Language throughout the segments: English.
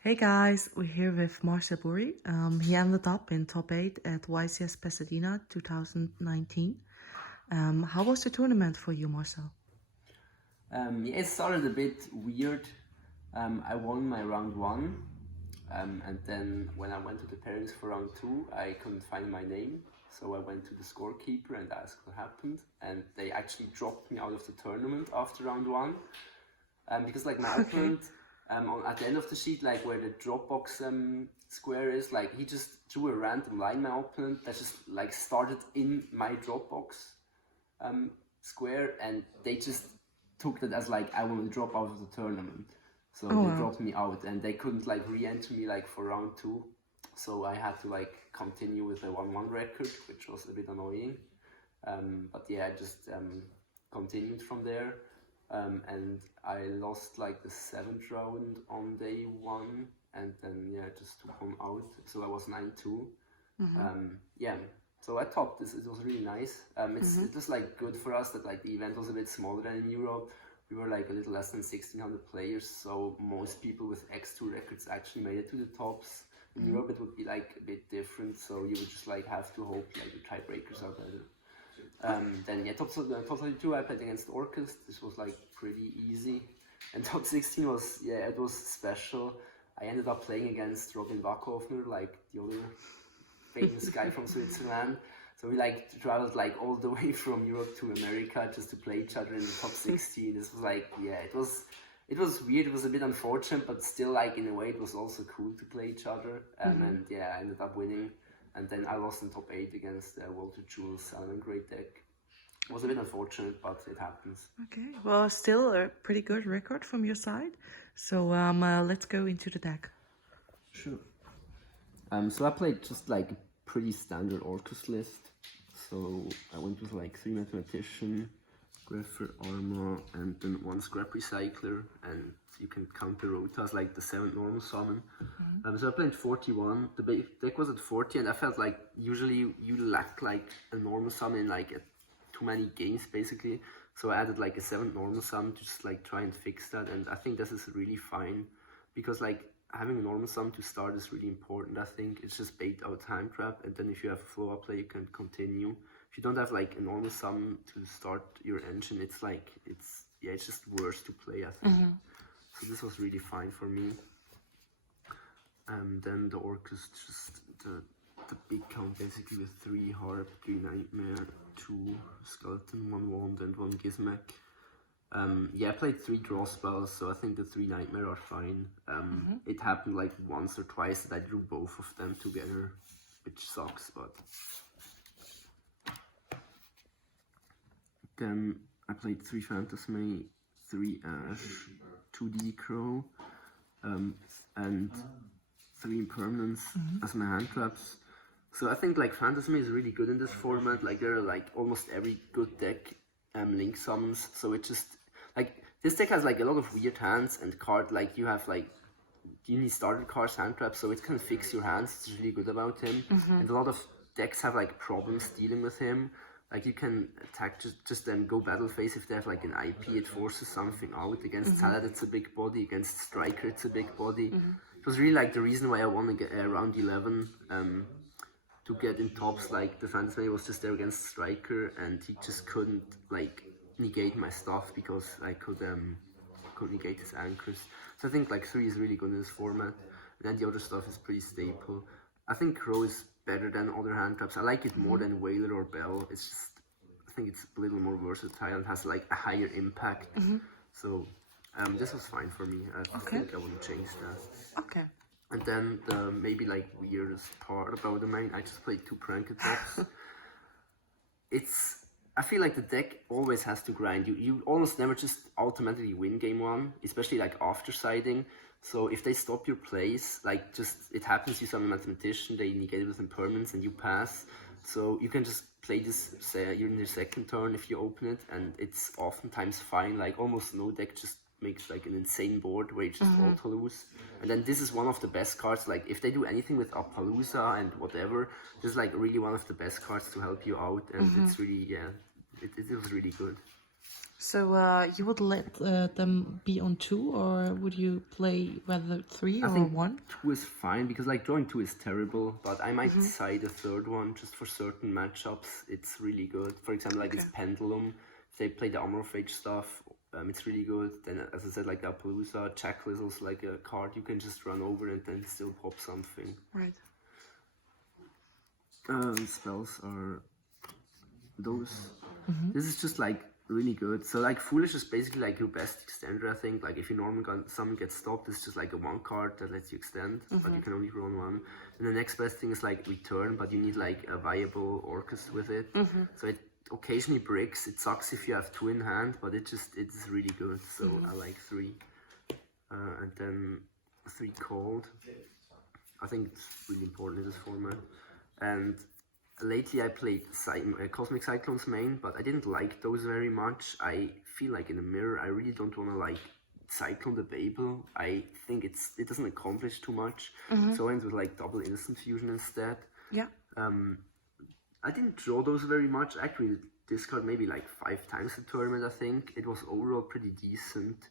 Hey guys, we're here with Marcel Burri. He ended up in top 8 at YCS Pasadena 2019. How was the tournament for you, Marcel? Yeah, it started a bit weird. I won my round 1, and then when I went to the pairings for round 2, I couldn't find my name. So I went to the scorekeeper and asked what happened, and they actually dropped me out of the tournament after round 1. Because like my opponent, at the end of the sheet, like where the Dropbox square is, like he just drew a random line, my opponent, that just like started in my Dropbox square, and they just took that as like I want to drop out of the tournament. So they dropped me out, and they couldn't like re-enter me like for round 2. So I had to like continue with a 1-1 record, which was a bit annoying. But yeah, I just continued from there. And I lost like the 7th round on day 1, and then yeah, just took one out. So I was 9-2. Yeah, so I topped this. It was really nice. It was like good for us that like the event was a bit smaller than in Europe. We were like a little less than 1,600 players, so most people with X2 records actually made it to the tops. In Europe it would be like a bit different, so you would just like have to hope like the tiebreakers are better. Then yeah, top 32 I played against Orcust. This was like pretty easy, and top 16 was, yeah, it was special. I ended up playing against Robin Wackhofner, like the other famous guy from Switzerland. So we like traveled like all the way from Europe to America just to play each other in the top 16. This was like, yeah, it was weird. It was a bit unfortunate, but still like in a way it was also cool to play each other. And yeah, I ended up winning. And then I lost in top 8 against Walter Jules' great deck. It was a bit unfortunate, but it happens. Okay, well, still a pretty good record from your side. So let's go into the deck. Sure. So I played just like a pretty standard Orcust list. So I went with like 3 Mathematician, Grepher, Arma, and then 1 Scrap Recycler, and you can count the Rotas, like the 7th normal summon. So I played 41. The deck was at 40, and I felt like usually you lack like a normal summon in like too many games basically. So I added like a 7th normal summon to just like try and fix that, and I think this is really fine, because like having a normal summon to start is really important. I think it's just bait out time trap, and then if you have a flow up play you can continue. If you don't have like a normal summon to start your engine, it's like it's just worse to play, I think. So this was really fine for me. And then the Orcust, just the big count basically with 3 Harp, 3 Nightmare, 2 Skeleton, 1 Wand and 1 Gizmek. Yeah, I played 3 draw spells, so I think the 3 Nightmare are fine. It happened like once or twice that I drew both of them together, which sucks, but... Then I played 3 Phantasme, 3 Ash, 2 D-Crow, and 3 Impermanence as my hand traps. So I think like Phantasme is really good in this format. Like there are like almost every good deck link summons. So it just like this deck has like a lot of weird hands and card, like you have like you need starter cards, hand traps, so it can fix your hands. It's really good about him. And a lot of decks have like problems dealing with him. Like you can attack just then go battle phase if they have like an IP, it forces something out. Against Salad it's a big body, against Striker it's a big body. It was really like the reason why I won round 11 to get in tops. Like the Phantasme was just there against Striker, and he just couldn't like negate my stuff because I could negate his anchors. So I think like 3 is really good in this format, and then the other stuff is pretty staple. I think Crow is better than other hand traps. I like it more than Whaler or Bell. It's just, I think it's a little more versatile and has like a higher impact. So this was fine for me. I think I wouldn't change that. Okay. And then the maybe like weirdest part about the main, I just played 2 Prank attacks. I feel like the deck always has to grind. You almost never just automatically win game 1, especially like after siding. So if they stop your plays, like just it happens, you summon a Mathematician, they negate it with Impermanence and you pass. So you can just play this, say you're in your 2nd turn if you open it, and it's oftentimes fine. Like almost no deck just makes like an insane board where you just auto lose. And then this is one of the best cards. Like if they do anything with Appaloosa and whatever, this is like really one of the best cards to help you out, and it's really, yeah, it was really good. So you would let them be on 2, or would you play whether 3 I or think 1? 2 is fine, because like drawing 2 is terrible, but I might side a third one just for certain matchups. It's really good. For example, like this Pendulum, if they play the Armorphage stuff, it's really good. Then, as I said, like Appaloosa, Checklist is like a card you can just run over and then still pop something. Right. Spells are those. This is just like really good. So like Foolish is basically like your best extender, I think. Like if your normal summon gets stopped, it's just like a 1 card that lets you extend, but you can only run 1. And the next best thing is like Return, but you need like a viable Orcust with it. So it occasionally breaks. It sucks if you have 2 in hand, but it's really good. So I like 3. And then 3 Cold. I think it's really important in this format. And lately I played Cosmic Cyclones main, but I didn't like those very much. I feel like in a mirror, I really don't want to like Cyclone the Babel. I think it doesn't accomplish too much. So I went with like double Instant Fusion instead. Yeah. I didn't draw those very much. Actually, discard maybe like 5 times the tournament, I think. It was overall pretty decent.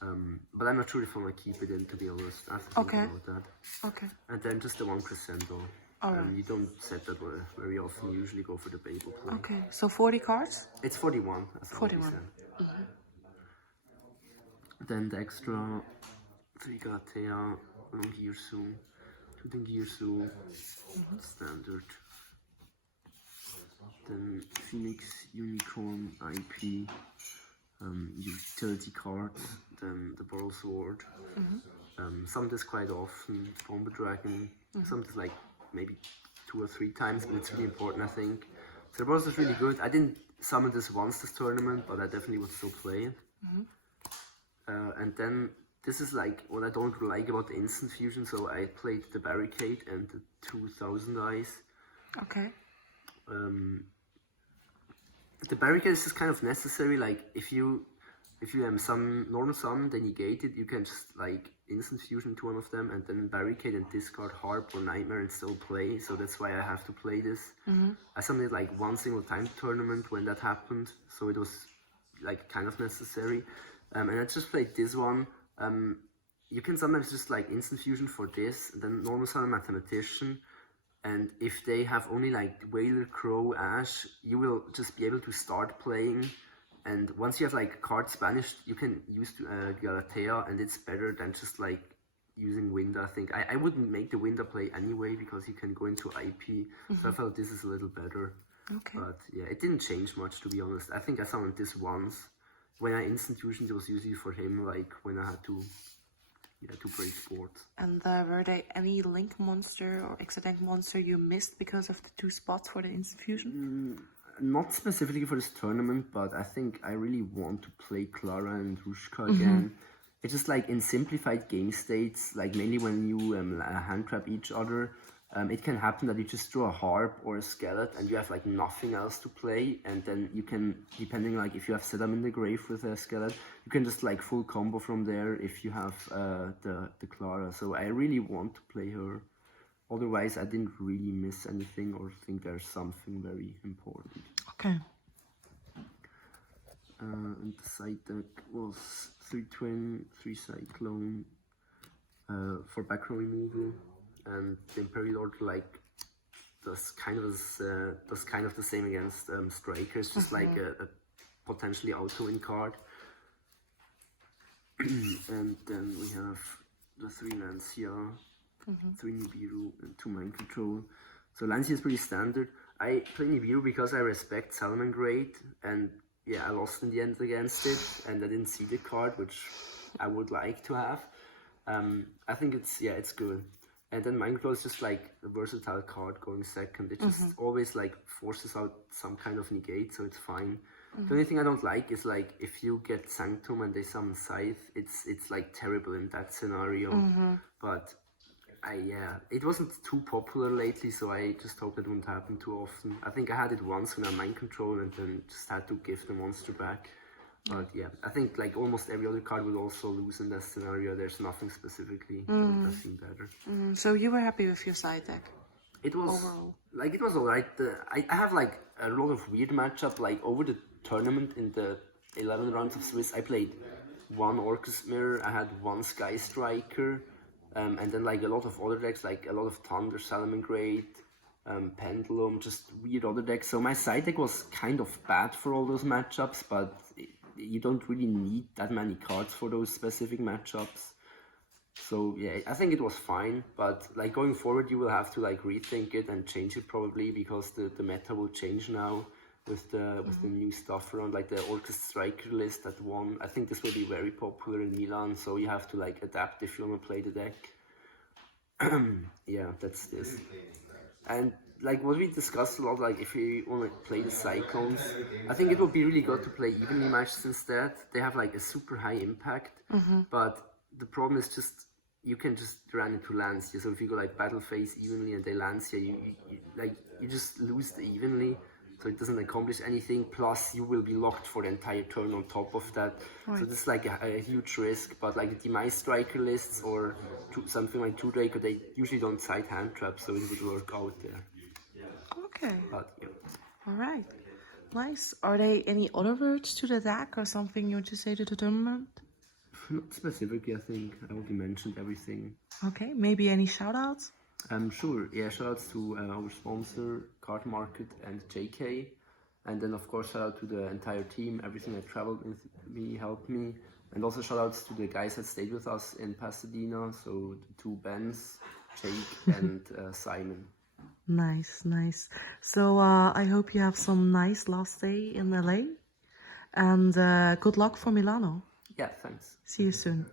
But I'm not sure if I want to keep it in, to be honest. I have to think about that. Okay. And then just the 1 Crescendo. You don't set that very often. You usually go for the Babel play. Okay, so 40 cards? It's 41. 41. Then the extra 3 Galatea, 1 Girsu, 2 Dengirsu, standard. Then Phoenix, Unicorn, IP, utility cards, then the Boral Sword. Some this quite often, Bomber Dragon, some this like maybe 2 or 3 times, but it's really important, I think. So the Boros is really good. I didn't summon this once this tournament, but I definitely would still play it. And then this is like what I don't like about the Instant Fusion, so I played the Barricade and the 2000 Eyes. Okay. The Barricade is just kind of necessary. Like if you some normal summon, then negate it, you can just like Instant Fusion to one of them and then Barricade and discard Harp or Nightmare and still play. So that's why I have to play this. I summoned it like 1 single time tournament when that happened, so it was like kind of necessary. And I just played this one. You can sometimes just like Instant Fusion for this, and then normal summon Mathematician. And if they have only like Whaler, Crow, Ash, you will just be able to start playing. And once you have like cards banished, you can use Galatea, and it's better than just like using Winda, I think. I wouldn't make the Winda play anyway, because you can go into IP, so I felt this is a little better. Okay. But yeah, it didn't change much, to be honest. I think I summoned this once. When I Instant Fusioned, it was usually for him, like when I had to break boards. And were there any Link monster or Exodank monster you missed because of the 2 spots for the Instant Fusion? Not specifically for this tournament, but I think I really want to play Clara and Rushka again. It's just like in simplified game states, like mainly when you hand trap each other, it can happen that you just draw a Harp or a Skeleton and you have like nothing else to play, and then you can, depending like if you have Sedam in the grave with a Skeleton, you can just like full combo from there if you have the Clara. So I really want to play her. Otherwise, I didn't really miss anything or think there's something very important. Okay. And the side deck was 3 Twin, 3 Cyclone for back row removal, and the Imperial Order like does kind of the same against Strikers, just like a potentially auto-win card. And then we have the 3 Lancia. 3 Nibiru and 2 Mind Control. So Lancia is pretty standard. I play Nibiru because I respect Salamangreat, and yeah, I lost in the end against it, and I didn't see the card, which I would like to have. I think it's good. And then Mind Control is just like a versatile card going second. It just always like forces out some kind of negate, so it's fine. The only thing I don't like is like if you get Sanctum and they summon Scythe, it's like terrible in that scenario. But it wasn't too popular lately, so I just hope it won't happen too often. I think I had it once when I Mind Control and then just had to give the monster back. But yeah, I think like almost every other card will also lose in that scenario. There's nothing specifically that does seem better. So you were happy with your side deck? It was overall? Like it was alright. I have like a lot of weird matchup. Like over the tournament in the 11 rounds of Swiss, I played one Orcust Mirror, I had one Sky Striker, and then like a lot of other decks, like a lot of Thunder, Salamangreat, Pendulum, just weird other decks. So my side deck was kind of bad for all those matchups, but you don't really need that many cards for those specific matchups. So yeah, I think it was fine, but like going forward you will have to like rethink it and change it probably, because the meta will change now with the new stuff around, like the Orcust Striker list that won. I think this will be very popular in Milan, so you have to like adapt if you want to play the deck. Yeah, that's this. And like what we discussed a lot, like if you want to play the Cyclones, I think it would be really good to play evenly matched instead. They have like a super high impact, but the problem is just you can just run into Lancia. So if you go like battle phase evenly and they Lancia, you just lose the evenly. So it doesn't accomplish anything. Plus, you will be locked for the entire turn on top of that. Right. So this is like a huge risk. But like the Demise Striker lists or something like Two Draco, they usually don't side hand trap, so it would work out there. Okay. But yeah. All right. Nice. Are there any other words to the deck or something you want to say to the tournament? Not specifically, I think. I already mentioned everything. Okay. Maybe any shout-outs? Sure. Yeah, shout-outs to our sponsor, Card Market and JK. And then, of course, shout-out to the entire team. Everything that traveled with me helped me. And also shout-outs to the guys that stayed with us in Pasadena. So the two Bens, Jake and Simon. Nice, nice. So I hope you have some nice last day in LA. And good luck for Milano. Yeah, thanks. See you soon.